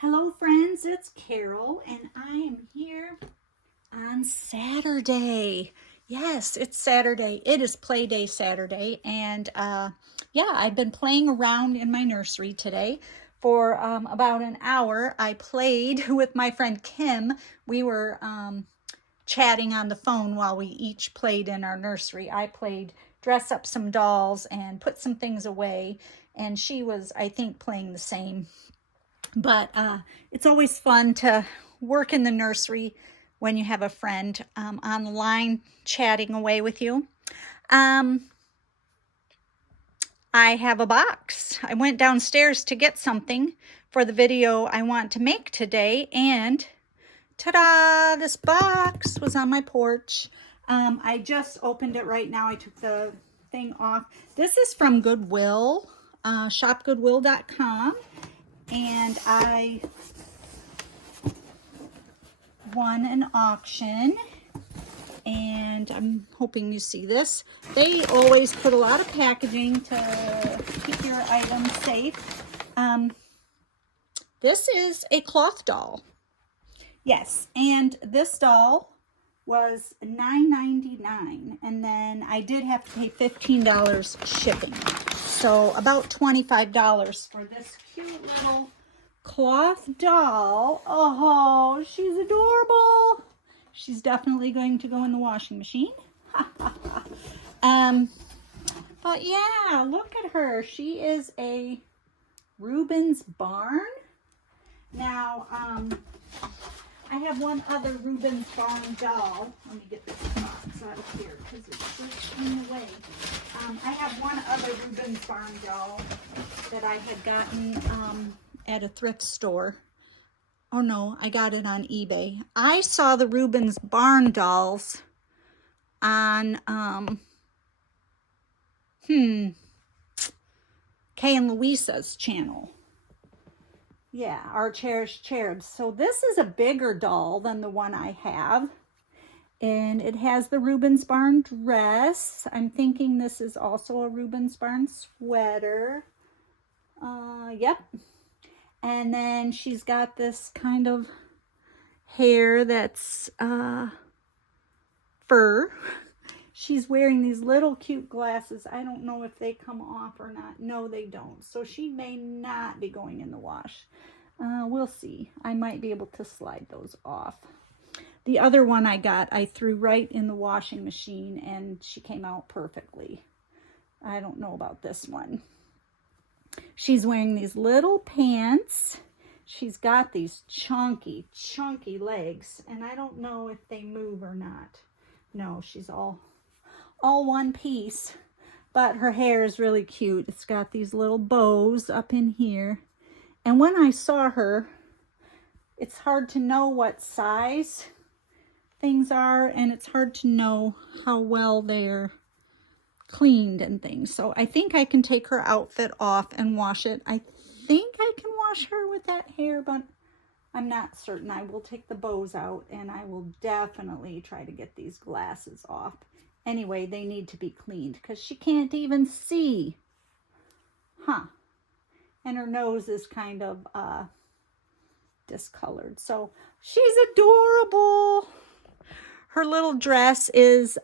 Hello friends, it's Carol and I am here on Saturday. Yes, it's Saturday. It is play day Saturday and yeah, I've been playing around in my nursery today for about an hour. I played with my friend Kim. We were chatting on the phone while we each played in our nursery. I played dress up some dolls and put some things away, and she was, I think, playing the same. But it's always fun to work in the nursery when you have a friend online chatting away with you. Um, I have a box. I went downstairs to get something for the video I want to make today, and ta-da! This box was on my porch. I just opened it right now. I took the thing off. This is from Goodwill, shopgoodwill.com. And I won an auction, and I'm hoping you see this. They always put a lot of packaging to keep your items safe. This is a cloth doll. Yes, and this doll was $9.99, and then I did have to pay $15 shipping. So about $25 for this cute little cloth doll. Oh, she's adorable. She's definitely going to go in the washing machine. But yeah, look at her. She is a Reuben's Barn. Now, I have one other Reuben's Barn doll. Let me get this box out of here because it's just in the way. I have one other Reuben's Barn doll that I had gotten at a thrift store. Oh no, I got it on eBay. I saw the Reuben's Barn dolls on Kay and Louisa's channel. Yeah, Our Cherished Cherubs. So this is a bigger doll than the one I have. And it has the Reuben's Barn dress. I'm thinking this is also a Reuben's Barn sweater. Yep. And then she's got this kind of hair that's fur. She's wearing these little cute glasses. I don't know if they come off or not. No, they don't. So she may not be going in the wash. We'll see. I might be able to slide those off. The other one I got, I threw right in the washing machine and she came out perfectly. I don't know about this one. She's wearing these little pants. She's got these chunky legs, and I don't know if they move or not. No, she's all one piece, but her hair is really cute. It's got these little bows up in here. And when I saw her, it's hard to know what size things are, and it's hard to know how well they're cleaned and things. So I think I can take her outfit off and wash it. I think I can wash her with that hair, but I'm not certain. I will take the bows out, and I will definitely try to get these glasses off. Anyway, they need to be cleaned because she can't even see. Huh. And her nose is kind of discolored. So she's adorable. Her little dress is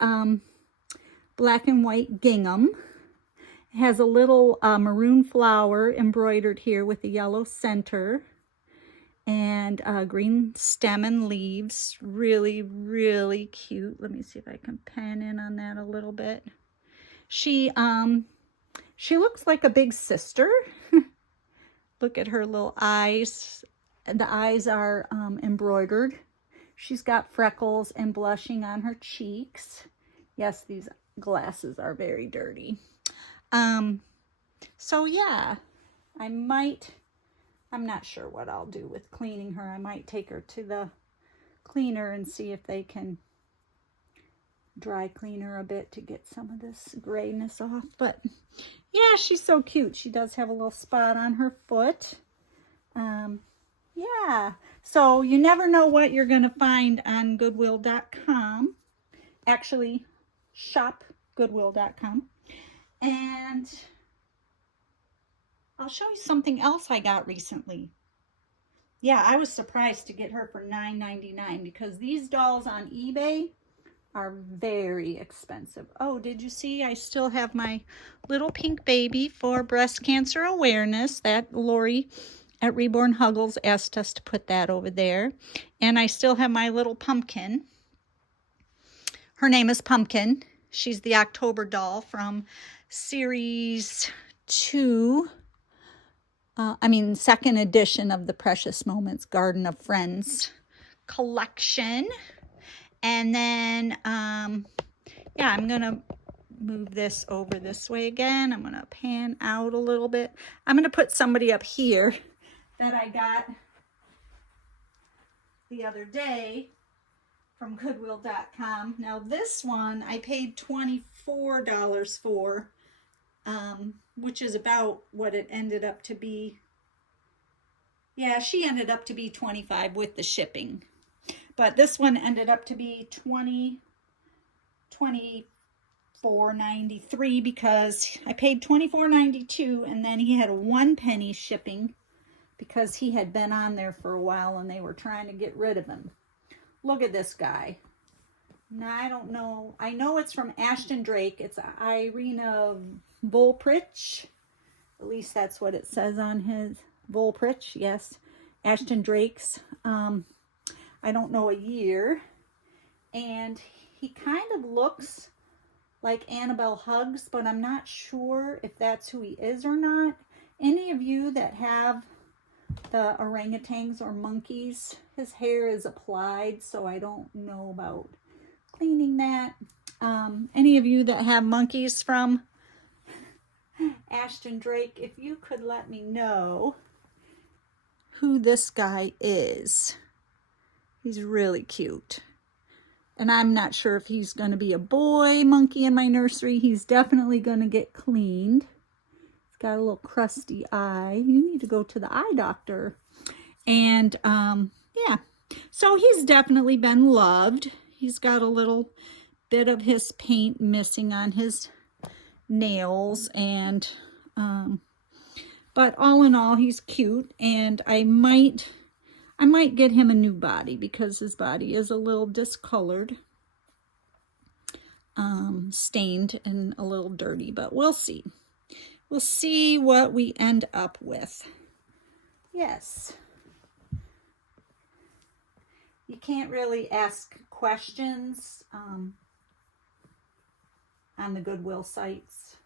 black and white gingham. It has a little maroon flower embroidered here with a yellow center and green stem and leaves. Really, really cute. Let me see if I can pan in on that a little bit. She looks like a big sister. Look at her little eyes. The eyes are embroidered. She's got freckles and blushing on her cheeks. Yes, these glasses are very dirty. So yeah, I'm not sure what I'll do with cleaning her. I might take her to the cleaner and see if they can dry clean her a bit to get some of this grayness off. But yeah, she's so cute. She does have a little spot on her foot. Yeah, so you never know what you're going to find on Goodwill.com. Actually, shopgoodwill.com. And I'll show you something else I got recently. Yeah, I was surprised to get her for $9.99 because these dolls on eBay are very expensive. Oh, did you see I still have my little pink baby for breast cancer awareness? That Lori at Reborn Huggles asked us to put that over there. And I still have my little pumpkin. Her name is Pumpkin. She's the October doll from series 2. Second edition of the Precious Moments Garden of Friends collection. And then, yeah, I'm going to move this over this way again. I'm going to pan out a little bit. I'm going to put somebody up here that I got the other day from Goodwill.com. Now this one I paid $24 for, which is about what it ended up to be. Yeah, she ended up to be $25 with the shipping. But this one ended up to be $24.93 because I paid $24.92 and then he had a 1 penny shipping because he had been on there for a while and they were trying to get rid of him. Look at this guy. Now, I don't know. I know it's from Ashton Drake. It's Irina Volprich. At least that's what it says on his Volprich. Yes, Ashton Drake's. I don't know a year. And he kind of looks like Annabelle Hugs, but I'm not sure if that's who he is or not. Any of you that have the orangutans or monkeys, his hair is applied, so I don't know about cleaning that. Any of you that have monkeys from Ashton Drake, if you could let me know who this guy is. He's really cute. And I'm not sure if he's going to be a boy monkey in my nursery. He's definitely going to get cleaned. He's got a little crusty eye. You need to go to the eye doctor. And yeah, so he's definitely been loved. He's got a little bit of his paint missing on his nails, and but all in all, he's cute. And I might get him a new body because his body is a little discolored, stained and a little dirty, but we'll see. We'll see what we end up with. Yes. You can't really ask questions on the Goodwill sites.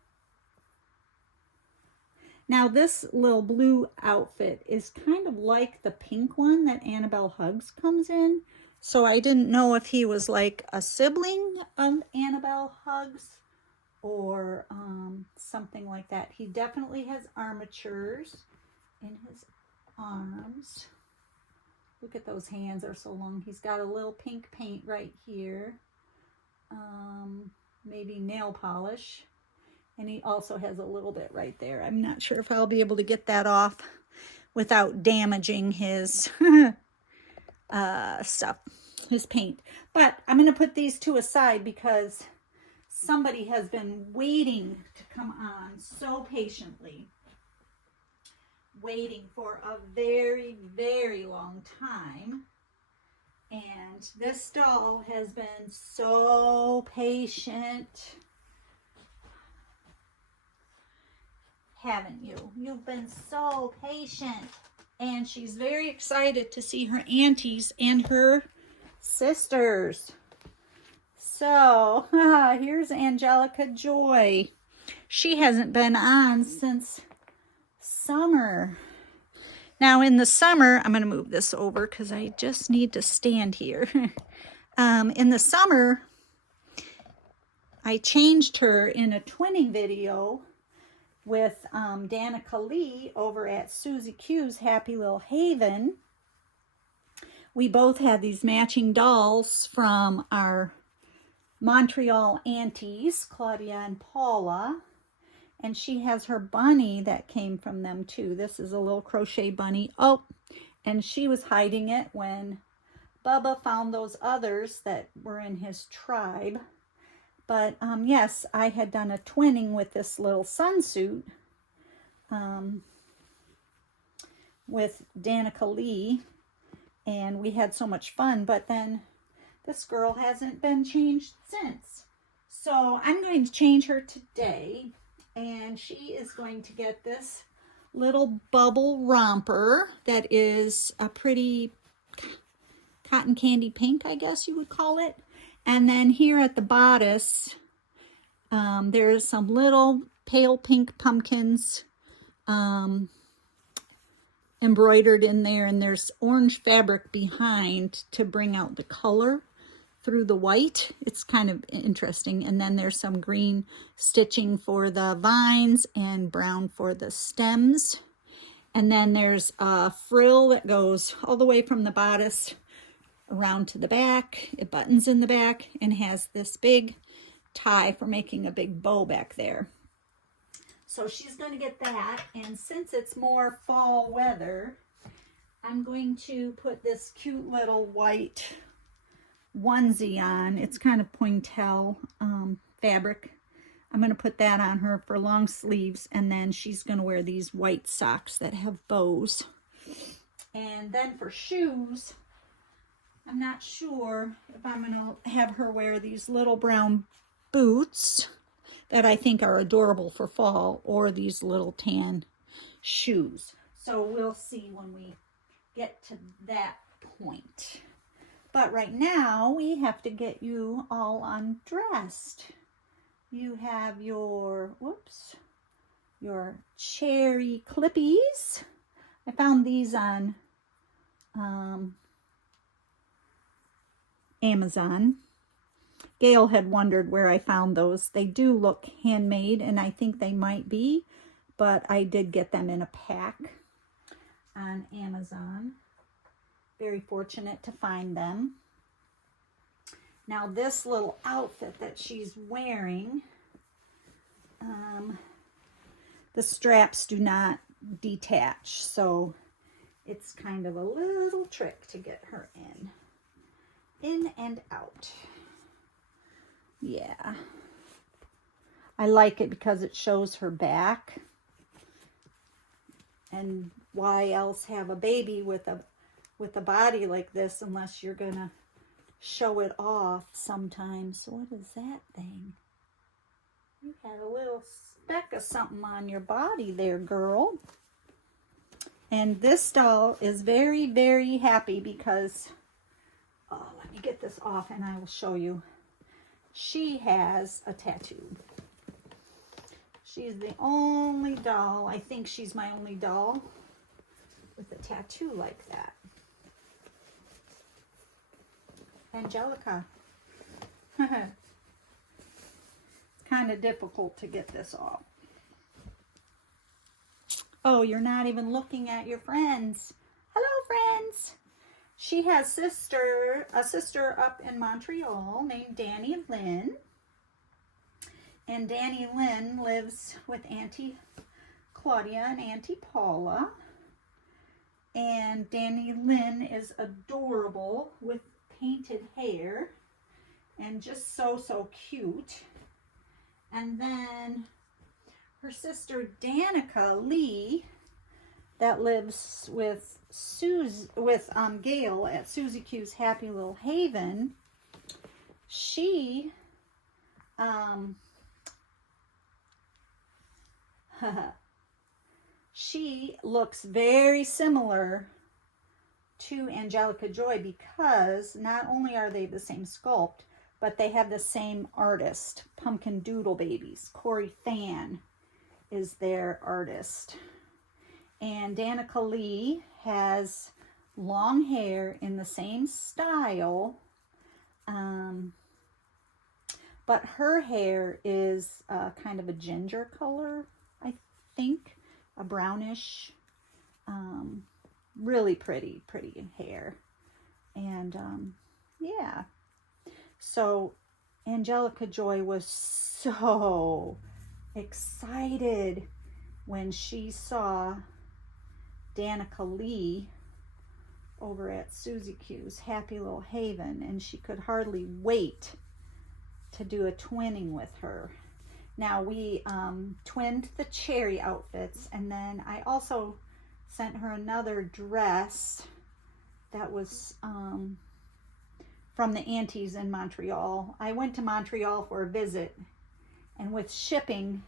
Now this little blue outfit is kind of like the pink one that Annabelle Hugs comes in. So I didn't know if he was like a sibling of Annabelle Hugs or something like that. He definitely has armatures in his arms. Look at those hands, are so long. He's got a little pink paint right here. Maybe nail polish. And he also has a little bit right there. I'm not sure if I'll be able to get that off without damaging his stuff, his paint. But I'm going to put these two aside because somebody has been waiting to come on so patiently. Waiting for a very, very long time. And this doll has been so patient. Haven't you? You've been so patient. And she's very excited to see her aunties and her sisters. So, here's Angelica Joy. She hasn't been on since summer. Now in the summer, I'm going to move this over because I just need to stand here. In the summer, I changed her in a twinning video with Danica Lee over at Susie Q's Happy Little Haven. We both had these matching dolls from our Montreal aunties, Claudia and Paula. And she has her bunny that came from them too. This is a little crochet bunny. Oh, and she was hiding it when Bubba found those others that were in his tribe. But yes, I had done a twinning with this little sunsuit with Danica Lee, and we had so much fun, but then this girl hasn't been changed since. So I'm going to change her today, and she is going to get this little bubble romper that is a pretty cotton candy pink, I guess you would call it. And then here at the bodice, there's some little pale pink pumpkins embroidered in there, and there's orange fabric behind to bring out the color through the white. It's kind of interesting. And then there's some green stitching for the vines and brown for the stems. And then there's a frill that goes all the way from the bodice around to the back. It buttons in the back and has this big tie for making a big bow back there. So she's going to get that, and since it's more fall weather, I'm going to put this cute little white onesie on. It's kind of pointel fabric. I'm going to put that on her for long sleeves, and then she's going to wear these white socks that have bows. And then for shoes, I'm not sure if I'm going to have her wear these little brown boots that I think are adorable for fall, or these little tan shoes. So we'll see when we get to that point. But right now, we have to get you all undressed. You have your, your cherry clippies. I found these on Amazon. Gail had wondered where I found those. They do look handmade, and I think they might be, but I did get them in a pack on Amazon. Very fortunate to find them. Now this little outfit that she's wearing, the straps do not detach, so it's kind of a little trick to get her in and out. Yeah, I like it because it shows her back. And why else have a baby with a body like this unless you're gonna show it off sometimes? What is that thing? You had a little speck of something on your body there, girl. And this doll is very, very happy because, oh, let me get this off and I will show you. She has a tattoo. She's the only doll, I think she's my only doll with a tattoo like that. Angelica. It's kind of difficult to get this off. Oh, you're not even looking at your friends. Hello, friends. She has a sister up in Montreal named Danny Lynn. And Danny Lynn lives with Auntie Claudia and Auntie Paula. And Danny Lynn is adorable with painted hair and just so cute. And then her sister Danica Lee, that lives with Gail at Susie Q's Happy Little Haven, she she looks very similar to Angelica Joy because not only are they the same sculpt, but they have the same artist, Pumpkin Doodle Babies. Corey Fan is their artist. And Danica Lee has long hair in the same style, but her hair is kind of a ginger color, I think, a brownish, really pretty hair. And yeah, so Angelica Joy was so excited when she saw Danica Lee over at Susie Q's Happy Little Haven, and she could hardly wait to do a twinning with her. Now we twinned the cherry outfits, and then I also sent her another dress that was from the aunties in Montreal. I went to Montreal for a visit, and with shipping,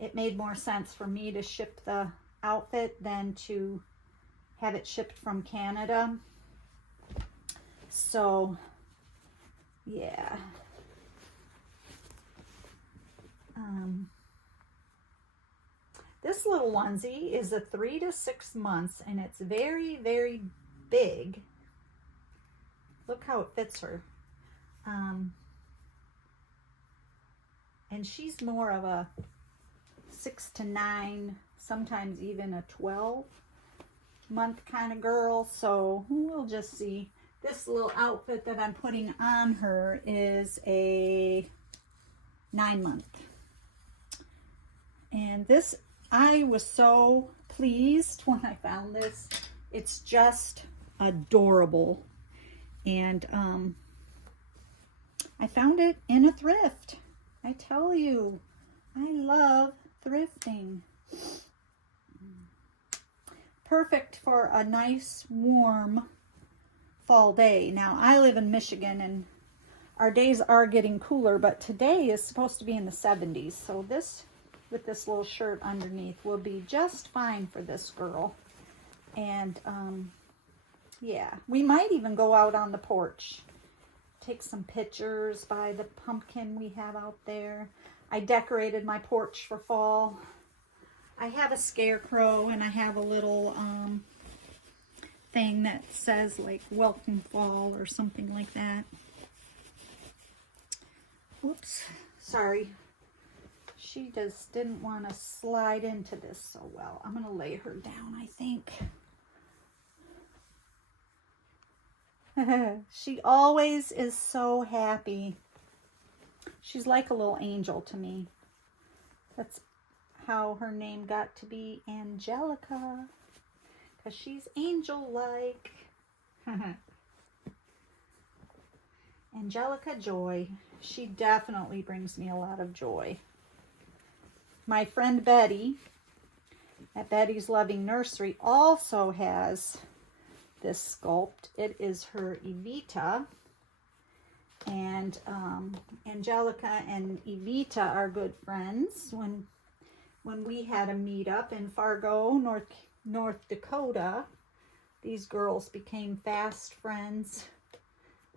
it made more sense for me to ship the outfit than to have it shipped from Canada. So, yeah. This little onesie is a 3 to 6 months, and it's very, very big. Look how it fits her. And she's more of a 6 to 9, sometimes even a 12-month kind of girl. So we'll just see. This little outfit that I'm putting on her is a 9-month. And this, I was so pleased when I found this. It's just adorable. And I found it in a thrift. I tell you, I love thrifting. Perfect for a nice, warm fall day. Now, I live in Michigan, and our days are getting cooler, but today is supposed to be in the 70s. So this, with this little shirt underneath, will be just fine for this girl. And yeah, we might even go out on the porch, take some pictures by the pumpkin we have out there. I decorated my porch for fall. I have a scarecrow, and I have a little thing that says like welcome fall or something like that. Oops, sorry. She just didn't want to slide into this so well. I'm going to lay her down, I think. She always is so happy. She's like a little angel to me. That's how her name got to be Angelica, because she's angel-like. Angelica Joy. She definitely brings me a lot of joy. My friend Betty at Betty's Loving Nursery also has this sculpt. It is her Evita, and Angelica and Evita are good friends. When we had a meetup in Fargo, North Dakota, these girls became fast friends.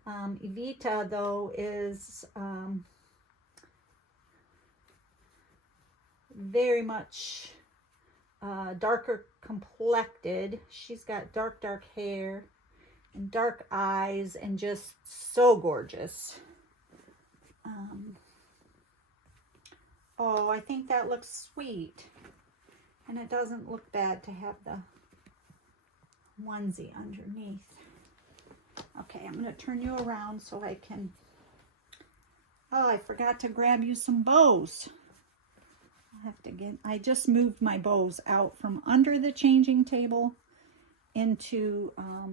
Evita, though, is very much darker complected. She's got dark hair and dark eyes and just so gorgeous. Oh, I think that looks sweet. And it doesn't look bad to have the onesie underneath. Okay, I'm going to turn you around so I can... Oh, I forgot to grab you some bows. I just moved my bows out from under the changing table into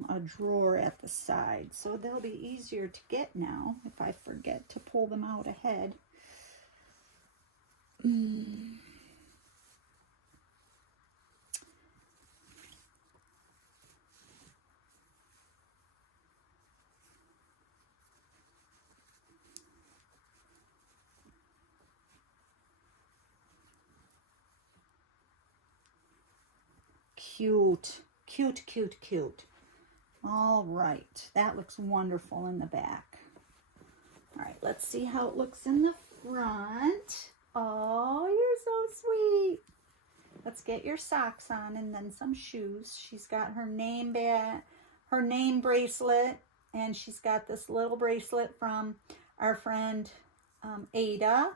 a drawer at the side. So they'll be easier to get now if I forget to pull them out ahead. Cute, cute, cute, cute. All right, that looks wonderful in the back. All right, let's see how it looks in the front. Oh, you're so sweet. Let's get your socks on and then some shoes. She's got her name bracelet, and she's got this little bracelet from our friend Ada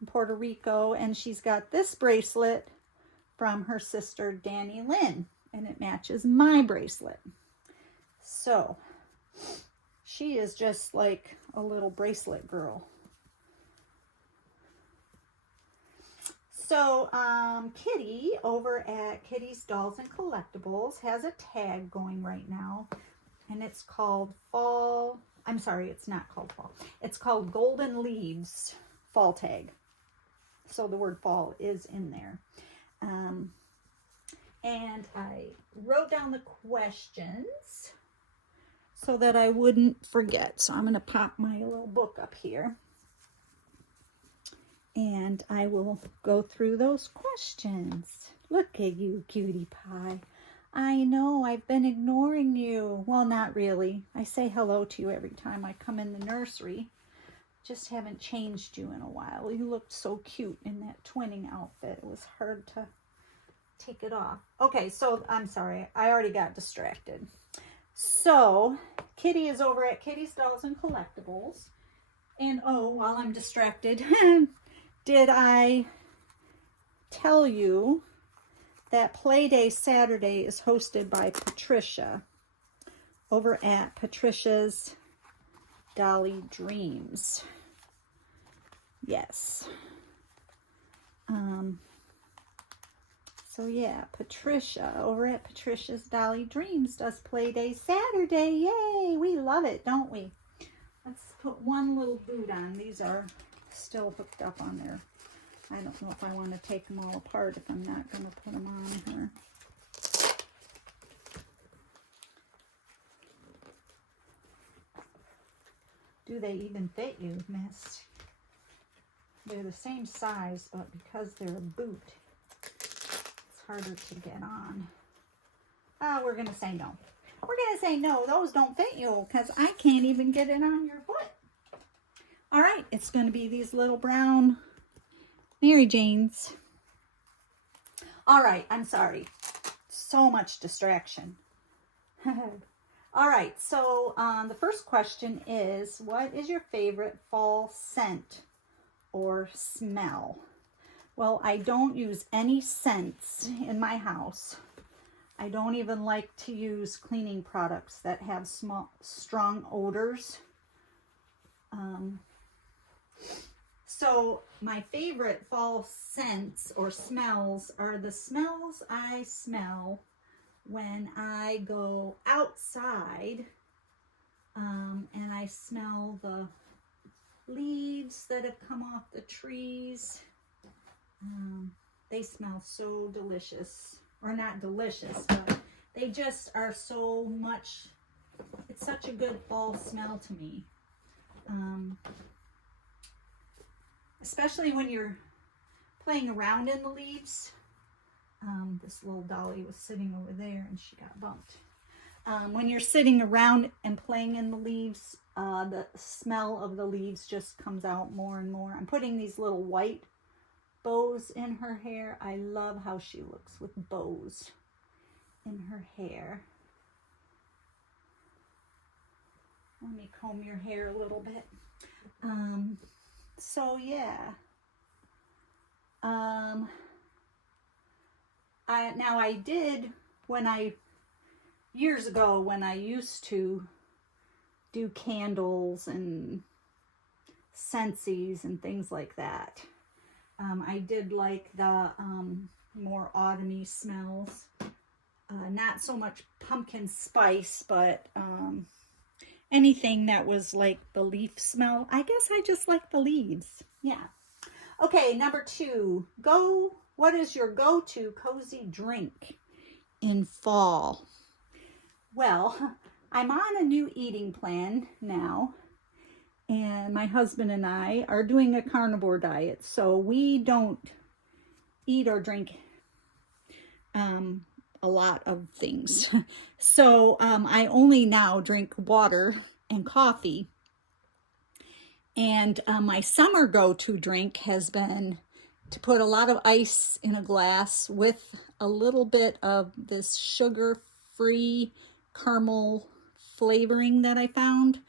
in Puerto Rico, and she's got this bracelet from her sister Danny Lynn, and it matches my bracelet. So she is just like a little bracelet girl. So Kitty over at Kitty's Dolls and Collectibles has a tag going right now, and it's called Fall. I'm sorry, it's not called Fall. It's called Golden Leaves Fall Tag. So the word fall is in there. And I wrote down the questions so that I wouldn't forget. So I'm going to pop my little book up here. And I will go through those questions. Look at you, cutie pie. I know, I've been ignoring you. Well, not really. I say hello to you every time I come in the nursery. Just haven't changed you in a while. You looked so cute in that twinning outfit. It was hard to take it off. Okay, so I'm sorry. I already got distracted. So, Kitty is over at Kitty's Dolls and Collectibles. And oh, while I'm distracted, did I tell you that Playday Saturday is hosted by Patricia over at Patricia's Dolly Dreams? Yes. So yeah, Patricia over at Patricia's Dolly Dreams does Playday Saturday. Yay! We love it, don't we? Let's put one little boot on. These are still hooked up on there. I don't know if I want to take them all apart if I'm not going to put them on here. Do they even fit you, miss? They're the same size, but because they're a boot, it's harder to get on. We're going to say no. We're going to say no, those don't fit you because I can't even get it on your foot. All right, it's going to be these little brown Mary Janes. All right, I'm sorry. So much distraction. All right, so the first question is, what is your favorite fall scent or smell? Well, I don't use any scents in my house. I don't even like to use cleaning products that have strong odors. So my favorite fall scents or smells are the smells I smell when I go outside and I smell the leaves that have come off the trees. They smell so delicious, or not delicious, but they just are so much, it's such a good fall smell to me. Especially when you're playing around in the leaves. This little dolly was sitting over there and she got bumped. When you're sitting around and playing in the leaves, the smell of the leaves just comes out more and more. I'm putting these little white bows in her hair. I love how she looks with bows in her hair. Let me comb your hair a little bit. So yeah. I did years ago when I used to do candles and scentsies and things like that. I did like the more autumny smells. Not so much pumpkin spice, but anything that was like the leaf smell. I guess I just like the leaves. Yeah. Okay, number 2. What is your go-to cozy drink in fall? Well, I'm on a new eating plan now. And my husband and I are doing a carnivore diet. So we don't eat or drink a lot of things. So I only now drink water and coffee. And my summer go-to drink has been to put a lot of ice in a glass with a little bit of this sugar-free caramel flavoring that I found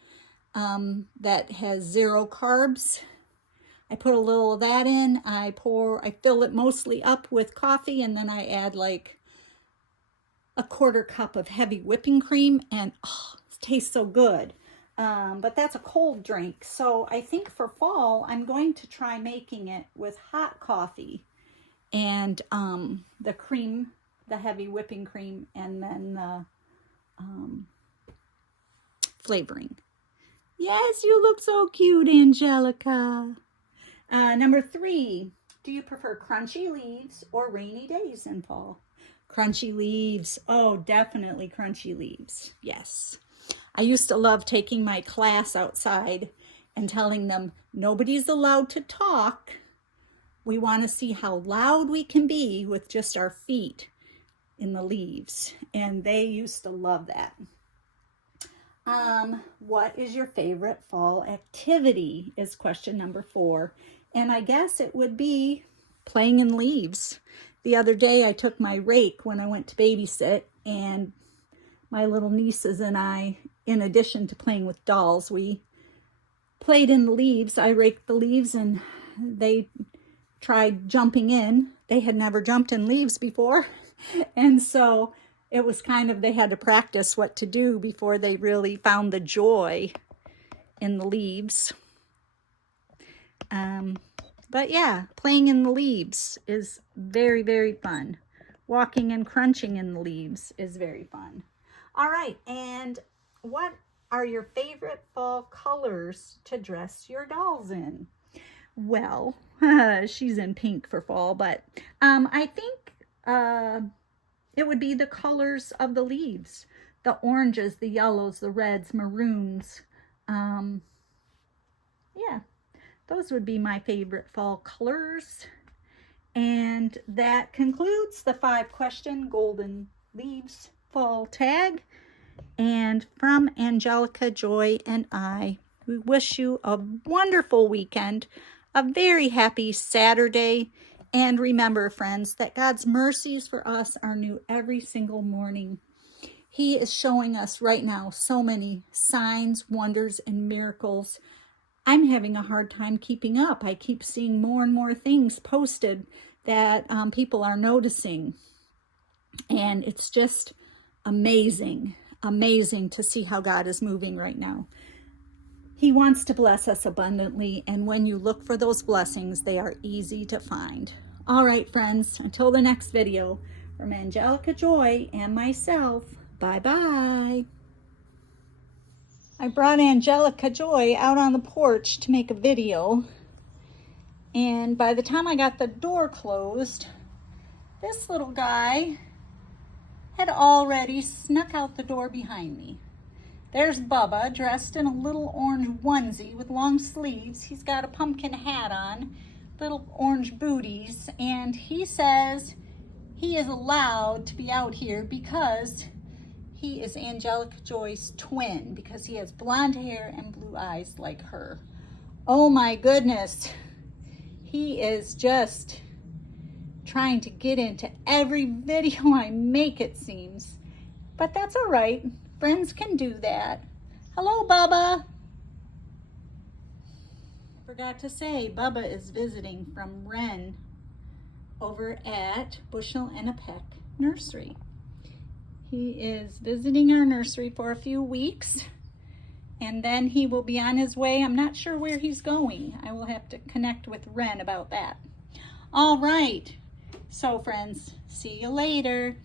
that has 0 carbs. I put a little of that in. I fill it mostly up with coffee, and then I add like a 1/4 cup of heavy whipping cream, and oh, it tastes so good. But that's a cold drink. So I think for fall, I'm going to try making it with hot coffee and the cream, the heavy whipping cream, and then the flavoring. Yes, you look so cute, Angelica. Number 3, do you prefer crunchy leaves or rainy days in fall? Crunchy leaves. Oh, definitely crunchy leaves. Yes. I used to love taking my class outside and telling them nobody's allowed to talk. We want to see how loud we can be with just our feet in the leaves. And they used to love that. What is your favorite fall activity is question number 4. And I guess it would be playing in leaves. The other day I took my rake when I went to babysit, and my little nieces and I, in addition to playing with dolls, we played in the leaves. I raked the leaves and they tried jumping in. They had never jumped in leaves before. And so it was kind of, they had to practice what to do before they really found the joy in the leaves. But yeah, playing in the leaves is very, very fun. Walking and crunching in the leaves is very fun. All right, and what are your favorite fall colors to dress your dolls in? Well, she's in pink for fall, but I think it would be the colors of the leaves. The oranges, the yellows, the reds, maroons. Yeah, those would be my favorite fall colors. And that concludes the 5-question Golden Leaves Fall Tag. And from Angelica, Joy, and I, we wish you a wonderful weekend, a very happy Saturday. And remember, friends, that God's mercies for us are new every single morning. He is showing us right now so many signs, wonders, and miracles. I'm having a hard time keeping up. I keep seeing more and more things posted that people are noticing. And it's just amazing, amazing to see how God is moving right now. He wants to bless us abundantly, and when you look for those blessings, they are easy to find. All right, friends, until the next video, from Angelica, Joy, and myself, bye-bye. I brought Angelica, Joy, out on the porch to make a video, and by the time I got the door closed, this little guy had already snuck out the door behind me. There's Bubba, dressed in a little orange onesie with long sleeves. He's got a pumpkin hat on, little orange booties, and he says he is allowed to be out here because he is Angelica Joy's twin, because he has blonde hair and blue eyes like her. Oh my goodness. He is just trying to get into every video I make, it seems. But that's all right. Friends can do that. Hello, Bubba. Forgot to say, Bubba is visiting from Wren over at Bushel and a Peck Nursery. He is visiting our nursery for a few weeks, and then he will be on his way. I'm not sure where he's going. I will have to connect with Wren about that. All right. So, friends, see you later.